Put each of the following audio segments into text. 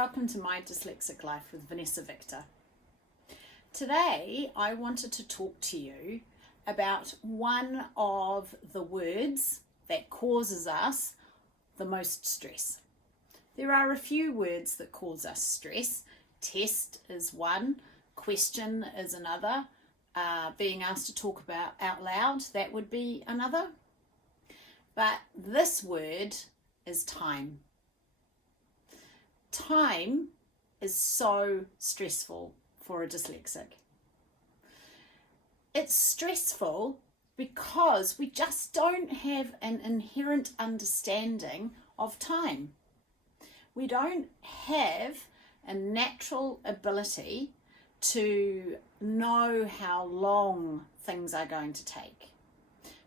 welcome to my Dyslexic Life with Vanessa Victor. Today I wanted to talk to you about one of the words that causes us the most stress. There are a few words that cause us stress. Test is one, question is another, being asked to talk about out loud, that would be another. But this word is time. Time is so stressful for a dyslexic. It's stressful because we just don't have an inherent understanding of time. We don't have a natural ability to know how long things are going to take,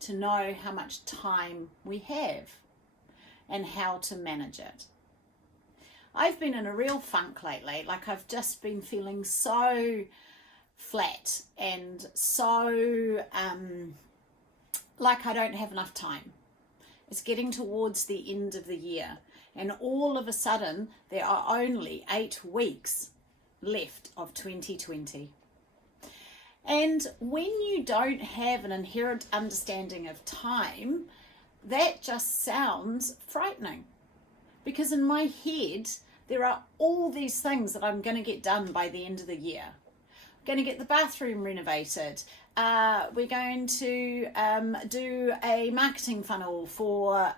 to know how much time we have and how to manage it. I've been in a real funk lately, like I've just been feeling so flat and so like I don't have enough time. It's getting towards the end of the year and all of a sudden there are only 8 weeks left of 2020. And when you don't have an inherent understanding of time, that just sounds frightening. Because in my head, there are all these things that I'm going to get done by the end of the year. I'm going to get the bathroom renovated. We're going to do a marketing funnel for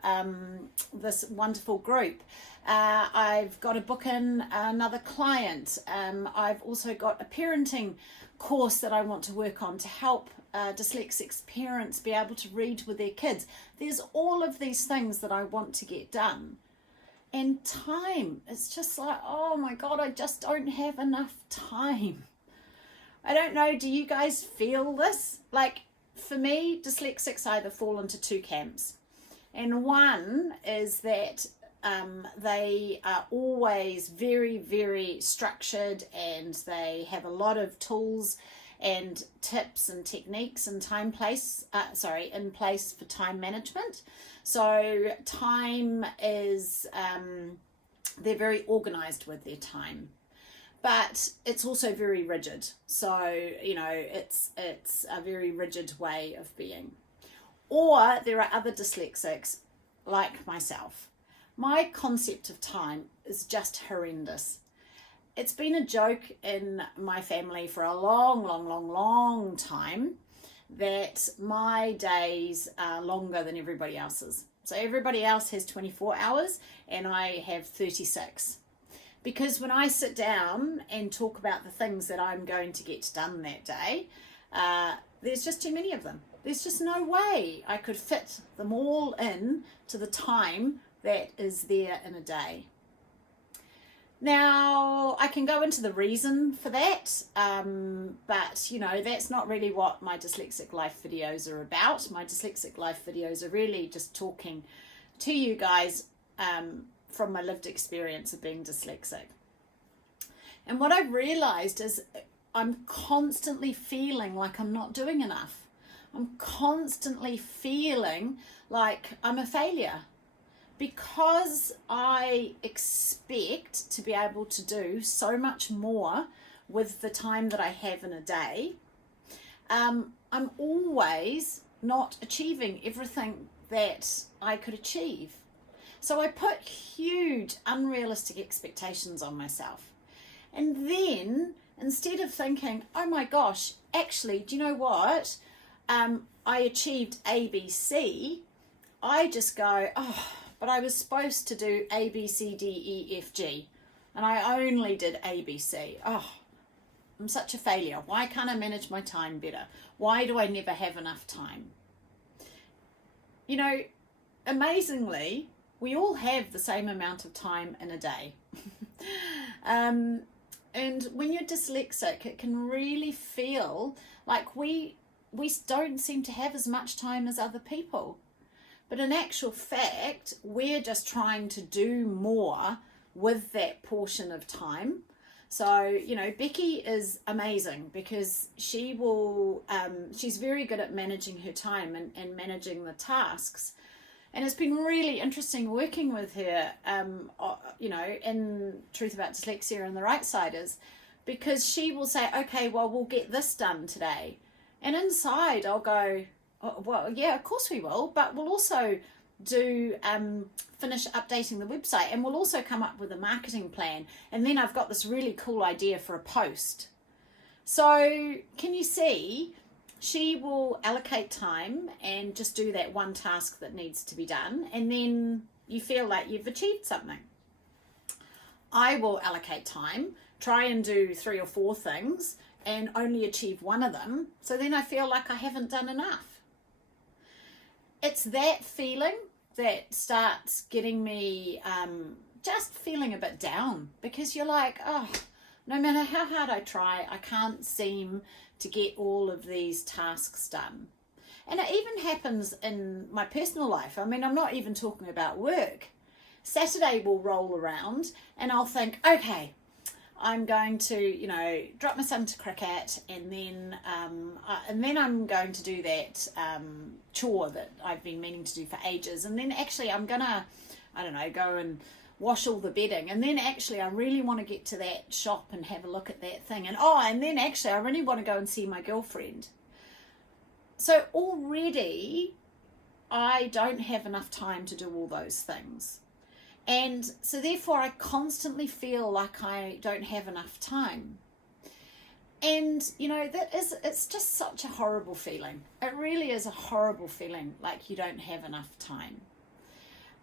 this wonderful group. I've got to book in another client. I've also got a parenting course that I want to work on to help dyslexic parents be able to read with their kids. There's all of these things that I want to get done. And time, it's just like, oh my God, I just don't have enough time. I don't know, do you guys feel this? Like, for me, dyslexics either fall into 2 camps. And one is that they are always very, very structured and they have a lot of tools and tips and techniques and in place for time management. So time is, they're very organized with their time, but it's also very rigid. So, you know, it's a very rigid way of being. Or there are other dyslexics like myself. My concept of time is just horrendous. It's been a joke in my family for a long time that my days are longer than everybody else's. So everybody else has 24 hours and I have 36. Because when I sit down and talk about the things that I'm going to get done that day, there's just too many of them. There's just no way I could fit them all in to the time that is there in a day. Now, I can go into the reason for that, but, you know, that's not really what my Dyslexic Life videos are about. My Dyslexic Life videos are really just talking to you guys from my lived experience of being dyslexic. And what I've realized is I'm constantly feeling like I'm not doing enough. I'm constantly feeling like I'm a failure. Because I expect to be able to do so much more with the time that I have in a day, I'm always not achieving everything that I could achieve. So I put huge unrealistic expectations on myself. And then instead of thinking, oh my gosh, actually, do you know what? I achieved ABC, I just go, oh, but I was supposed to do A, B, C, D, E, F, G, and I only did A, B, C. Oh, I'm such a failure. Why can't I manage my time better? Why do I never have enough time? You know, amazingly, we all have the same amount of time in a day. And when you're dyslexic, it can really feel like we don't seem to have as much time as other people. But in actual fact, we're just trying to do more with that portion of time. So, you know, Becky is amazing because she will, she's very good at managing her time and managing the tasks. And it's been really interesting working with her, in Truth About Dyslexia and the Right Siders, because she will say, okay, well, we'll get this done today. And inside I'll go, oh, well, yeah, of course we will, but we'll also do finish updating the website, and we'll also come up with a marketing plan, and then I've got this really cool idea for a post. So can you see, she will allocate time and just do that one task that needs to be done, and then you feel like you've achieved something. I will allocate time, try and do 3 or 4 things, and only achieve one of them, so then I feel like I haven't done enough. It's that feeling that starts getting me just feeling a bit down, because you're like, oh, no matter how hard I try, I can't seem to get all of these tasks done. And it even happens in my personal life. I mean, I'm not even talking about work. Saturday will roll around and I'll think, okay, I'm going to, drop my son to cricket, and then I'm going to do that chore that I've been meaning to do for ages. And then actually I'm going to, go and wash all the bedding. And then actually I really want to get to that shop and have a look at that thing. And then actually I really want to go and see my girlfriend. So already I don't have enough time to do all those things. And so therefore I constantly feel like I don't have enough time. And, it's just such a horrible feeling. It really is a horrible feeling, like you don't have enough time.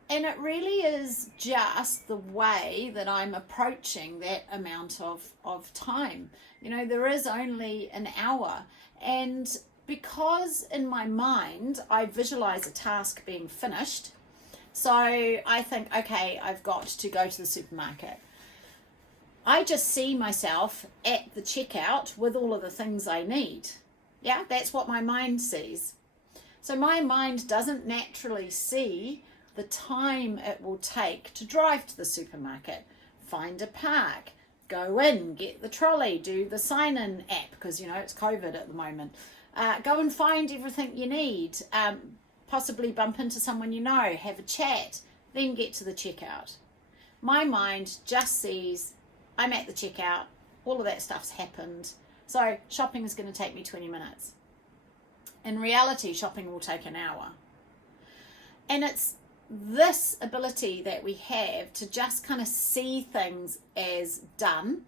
And it really is just the way that I'm approaching that amount of time. There is only an hour. And because in my mind, I visualize a task being finished, so I think, okay, I've got to go to the supermarket. I just see myself at the checkout with all of the things I need. Yeah, that's what my mind sees. So my mind doesn't naturally see the time it will take to drive to the supermarket, find a park, go in, get the trolley, do the sign-in app, because, it's COVID at the moment. Go and find everything you need. Possibly bump into someone have a chat, then get to the checkout. My mind just sees, I'm at the checkout, all of that stuff's happened, so shopping is going to take me 20 minutes. In reality, shopping will take an hour. And it's this ability that we have to just kind of see things as done,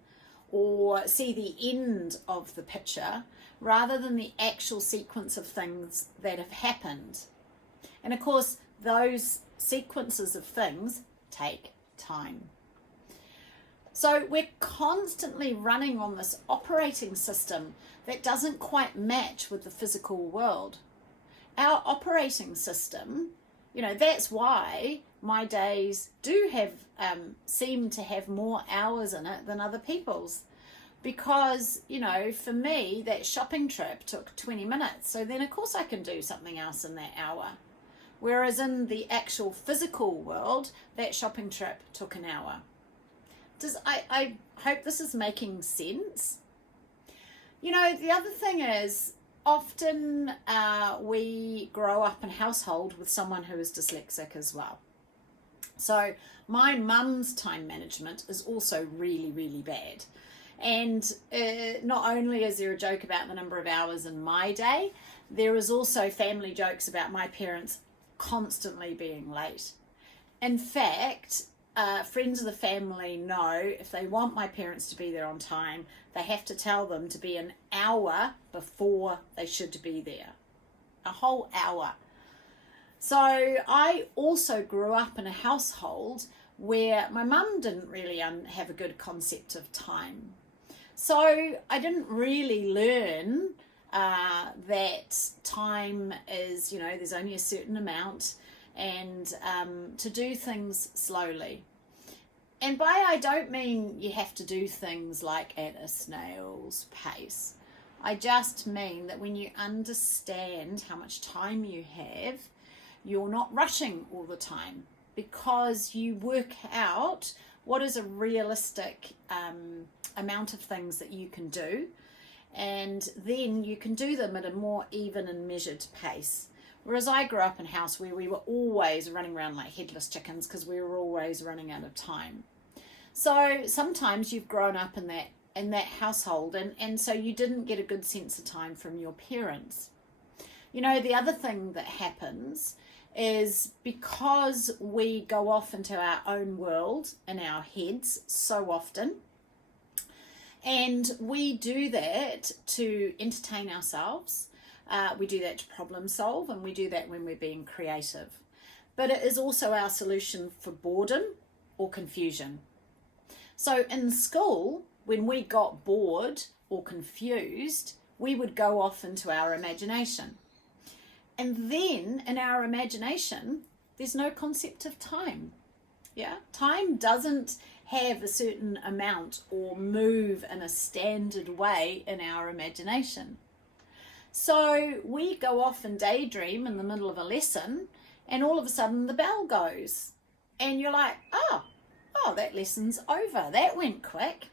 or see the end of the picture, rather than the actual sequence of things that have happened. And of course, those sequences of things take time. So we're constantly running on this operating system that doesn't quite match with the physical world. Our operating system, that's why my days do have seem to have more hours in it than other people's. Because, for me, that shopping trip took 20 minutes. So then, of course, I can do something else in that hour. Whereas in the actual physical world, that shopping trip took an hour. I hope this is making sense. The other thing is, often we grow up in a household with someone who is dyslexic as well. So my mum's time management is also really, really bad. And not only is there a joke about the number of hours in my day, there is also family jokes about my parents constantly being late. In fact, friends of the family know if they want my parents to be there on time, they have to tell them to be an hour before they should be there. A whole hour. So I also grew up in a household where my mum didn't really have a good concept of time. So I didn't really learn that time is, there's only a certain amount, and to do things slowly. And by I don't mean you have to do things like at a snail's pace. I just mean that when you understand how much time you have, you're not rushing all the time, because you work out what is a realistic amount of things that you can do, and then you can do them at a more even and measured pace. Whereas I grew up in a house where we were always running around like headless chickens because we were always running out of time. So sometimes you've grown up in that household, and so you didn't get a good sense of time from your parents. You know, the other thing that happens is because we go off into our own world in our heads so often, and we do that to entertain ourselves. We do that to problem solve, and we do that when we're being creative. But it is also our solution for boredom or confusion. So in school, when we got bored or confused, we would go off into our imagination. And then in our imagination, there's no concept of time. Yeah, time doesn't have a certain amount or move in a standard way in our imagination. So we go off and daydream in the middle of a lesson, and all of a sudden the bell goes. And you're like, oh, that lesson's over. That went quick.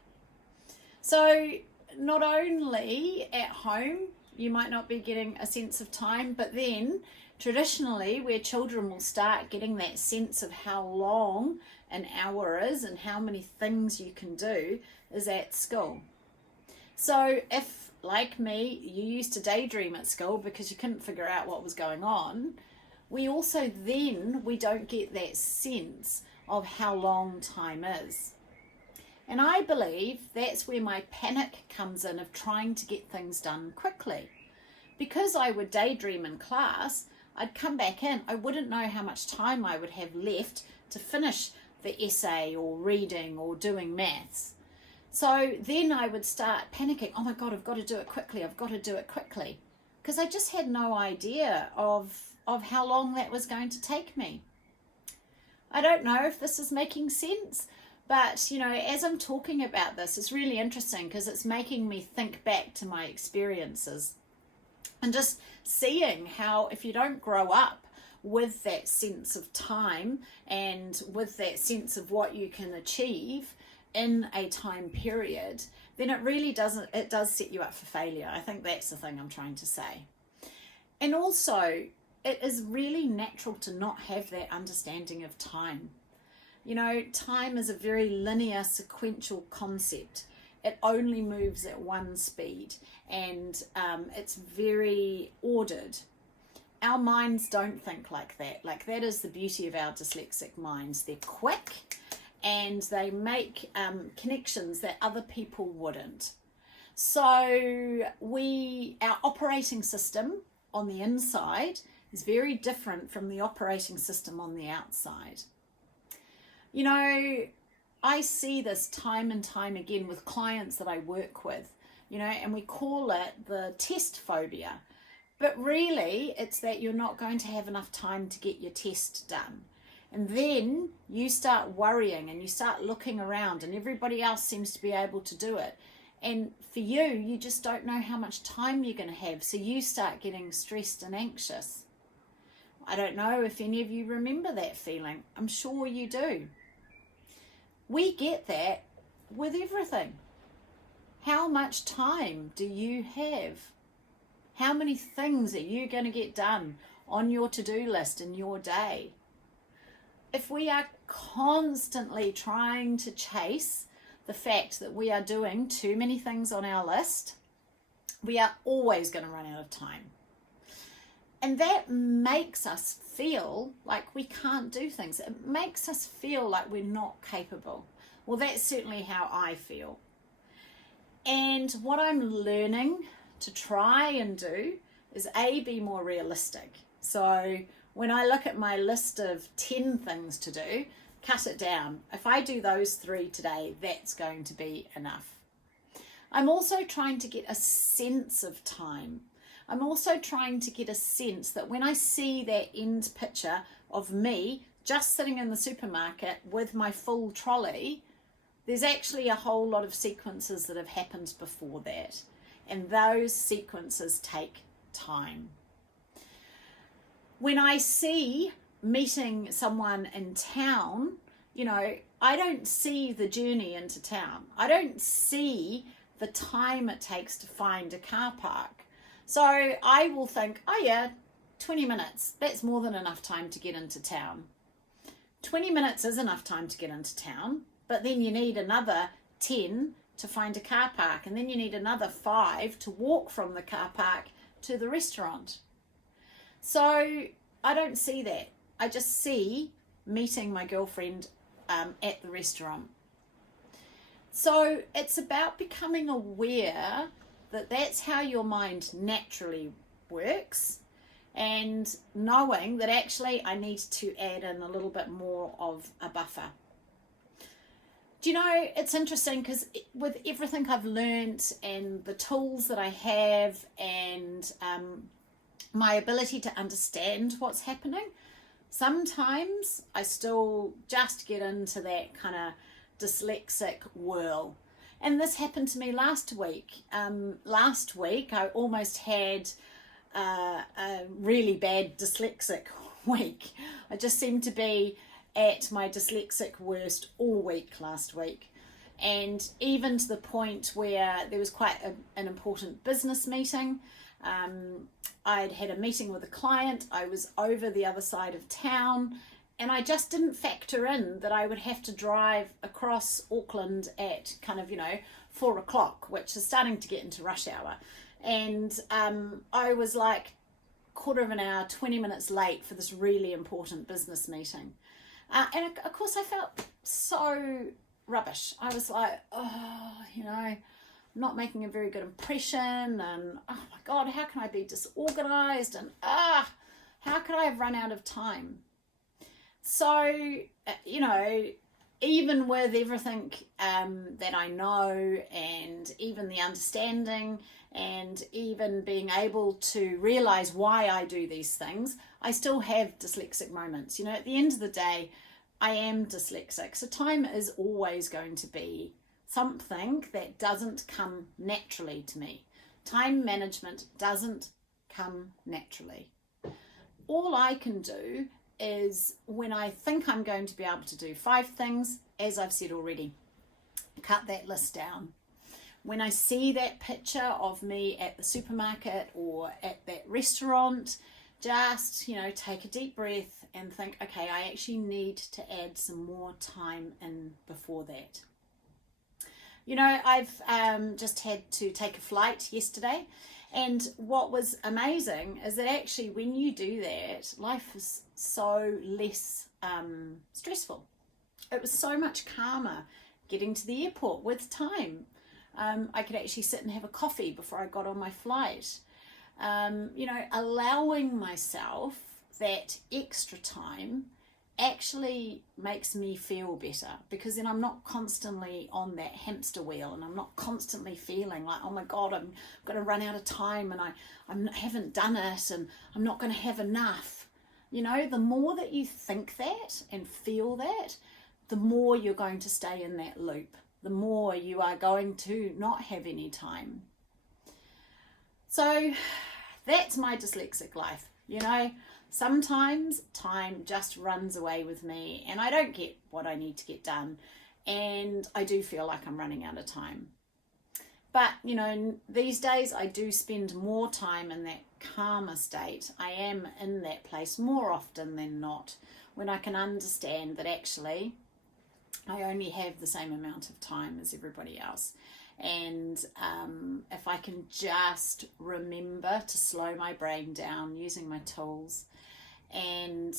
So not only at home, you might not be getting a sense of time, but then traditionally where children will start getting that sense of how long an hour is and how many things you can do is at school. So if, like me, you used to daydream at school because you couldn't figure out what was going on, we don't get that sense of how long time is. And I believe that's where my panic comes in of trying to get things done quickly. Because I would daydream in class, I'd come back in, I wouldn't know how much time I would have left to finish the essay or reading or doing maths. So then I would start panicking, oh my God, I've got to do it quickly, because I just had no idea of how long that was going to take me. I don't know if this is making sense, but you know, as I'm talking about this, it's really interesting because it's making me think back to my experiences and just seeing how if you don't grow up with that sense of time and with that sense of what you can achieve in a time period, then it does set you up for failure. I think that's the thing I'm trying to say. And also, it is really natural to not have that understanding of time. You know, time is a very linear, sequential concept. It only moves at one speed, and it's very ordered. Our minds don't think like that. Like, that is the beauty of our dyslexic minds. They're quick, and they make connections that other people wouldn't. So our operating system on the inside is very different from the operating system on the outside. You know, I see this time and time again with clients that I work with, you know, and we call it the test phobia. But really, it's that you're not going to have enough time to get your test done. And then you start worrying and you start looking around and everybody else seems to be able to do it. And for you, you just don't know how much time you're going to have. So you start getting stressed and anxious. I don't know if any of you remember that feeling. I'm sure you do. We get that with everything. How much time do you have? How many things are you going to get done on your to-do list in your day? If we are constantly trying to chase the fact that we are doing too many things on our list, we are always going to run out of time. And that makes us feel like we can't do things. It makes us feel like we're not capable. Well, that's certainly how I feel. And what I'm learning to try and do is be more realistic. So when I look at my list of 10 things to do, cut it down. If I do those 3 today, that's going to be enough. I'm also trying to get a sense of time. I'm also trying to get a sense that when I see that end picture of me just sitting in the supermarket with my full trolley, there's actually a whole lot of sequences that have happened before that. And those sequences take time. When I see meeting someone in town, you know, I don't see the journey into town. I don't see the time it takes to find a car park. So I will think, oh yeah, 20 minutes, that's more than enough time to get into town. 20 minutes is enough time to get into town, but then you need another 10 to find a car park, and then you need another 5 to walk from the car park to the restaurant. So I don't see that. I just see meeting my girlfriend at the restaurant. So it's about becoming aware that that's how your mind naturally works, and knowing that actually I need to add in a little bit more of a buffer. Do you know, it's interesting because with everything I've learnt and the tools that I have and my ability to understand what's happening, sometimes I still just get into that kind of dyslexic whirl. And this happened to me last week. Last week I almost had a really bad dyslexic week. I just seemed to be at my dyslexic worst all week last week, and even to the point where there was quite an important business meeting. I'd had a meeting with a client. I was over the other side of town, and I just didn't factor in that I would have to drive across Auckland at kind of 4 o'clock, which is starting to get into rush hour. And I was like quarter of an hour, 20 minutes late for this really important business meeting. And of course I felt so rubbish. I was like, I'm not making a very good impression, and oh my God, how can I be disorganized, and how could I have run out of time? So, even with everything that I know, and even the understanding, and even being able to realize why I do these things, I still have dyslexic moments. At the end of the day, I am dyslexic. So time is always going to be something that doesn't come naturally to me. Time management doesn't come naturally. All I can do is, when I think I'm going to be able to do 5 things, as I've said already, cut that list down. When I see that picture of me at the supermarket or at that restaurant, just, take a deep breath and think, okay, I actually need to add some more time in before that. I've just had to take a flight yesterday, and what was amazing is that actually when you do that, life is so less stressful. It was so much calmer getting to the airport with time. I could actually sit and have a coffee before I got on my flight. Allowing myself that extra time actually makes me feel better, because then I'm not constantly on that hamster wheel, and I'm not constantly feeling like, oh my God, I'm going to run out of time, and I haven't done it, and I'm not going to have enough. The more that you think that and feel that, the more you're going to stay in that loop, the more you are going to not have any time. So that's my dyslexic life. Sometimes time just runs away with me, and I don't get what I need to get done, and I do feel like I'm running out of time. But these days I do spend more time in that calmer state. I am in that place more often than not, when I can understand that actually I only have the same amount of time as everybody else. And if I can just remember to slow my brain down using my tools, and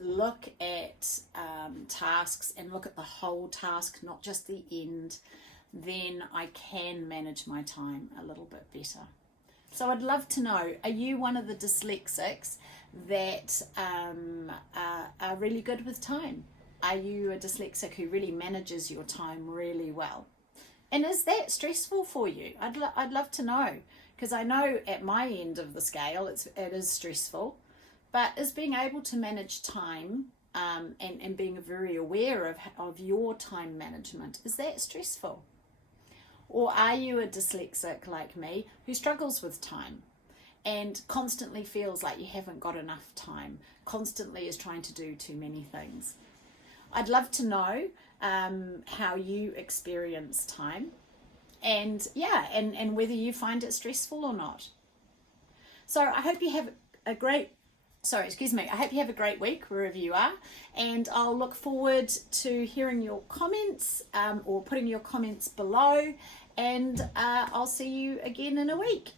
look at tasks and look at the whole task, not just the end, then I can manage my time a little bit better. So I'd love to know, are you one of the dyslexics that are really good with time? Are you a dyslexic who really manages your time really well? And is that stressful for you? I'd love to know, because I know at my end of the scale it is stressful, but is being able to manage time and being very aware of your time management, is that stressful? Or are you a dyslexic like me who struggles with time and constantly feels like you haven't got enough time, constantly is trying to do too many things? I'd love to know how you experience time, and whether you find it stressful or not. So I hope you have a great I hope you have a great week wherever you are, and I'll look forward to hearing your comments or putting your comments below, and I'll see you again in a week.